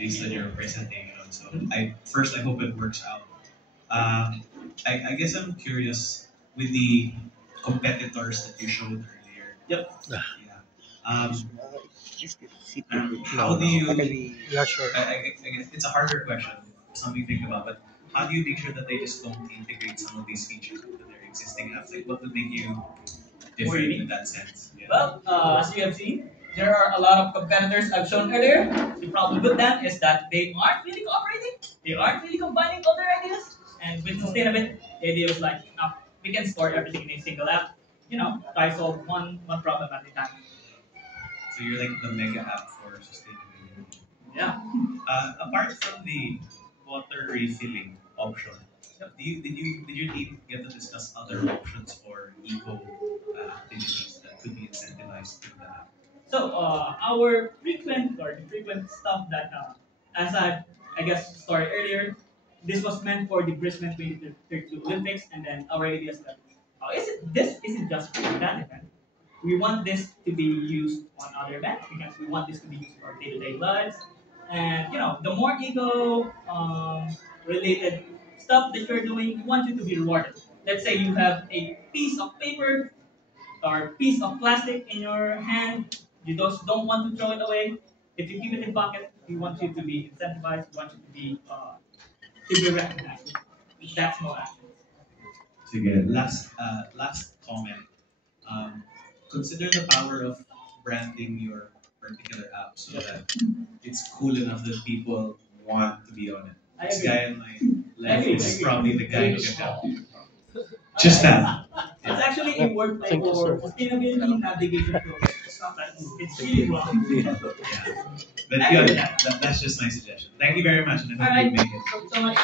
based on your presentation. So I hope it works out. I guess I'm curious with the competitors that you showed earlier. Yep. Yeah. Um, how do you? Yeah, sure. I guess it's a harder question, something to think about. But how do you make sure that they just don't integrate some of these features into their existing apps? Like, what would make you different in that sense? Yeah. Well, as you have seen, there are a lot of competitors I've shown earlier. The problem with them is that they aren't really cooperating. They aren't really combining all their ideas. And with Sustainabit, the idea was like, we can store everything in a single app. Try solve one problem at a time. So you're like the mega app for sustainability. Yeah. Apart from the water refilling option, did your team get to discuss other options for eco activities that could be incentivized through the app? So our frequent stuff that, as I guess story earlier, this was meant for the Brisbane 2032 Olympics, and then our idea is that this isn't just for that event. We want this to be used on other events because we want this to be used for our day-to-day lives. And the more eco related stuff that you're doing, we want you to be rewarded. Let's say you have a piece of paper or piece of plastic in your hand, you just don't want to throw it away. If you keep it in pocket, we want you to be incentivized. We want you to be recognized. That's small action. Sige, last comment. Consider the power of branding your particular app so that it's cool enough that people want to be on it. I This agree. guy on my left I is agree. probably the guy who can help you. Just that. It's actually a wordplay Thank you, for sir. sustainability navigation program. It's really wrong. Yeah. But yun, that's just my suggestion. Thank you very much, and I All hope you right. make it. So much.